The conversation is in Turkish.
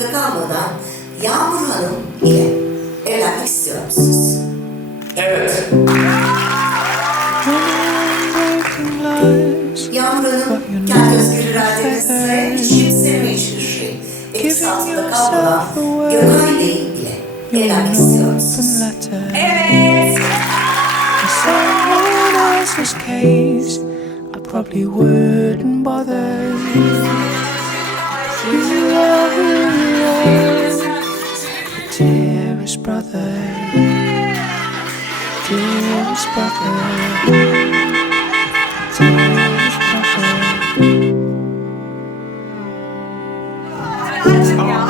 altında kalmadan Yağmur Hanım ile evlenmek istiyor musunuz? Evet. Yağmur Hanım kendi özgür iradeniz ve kimsenin hiçbir şey etkisi altında kalmadan Gökay Bey ile evlenmek istiyor musunuz? Evet. I probably wouldn't bother. You are who you are, dearest brother, dearest brother, dearest brother.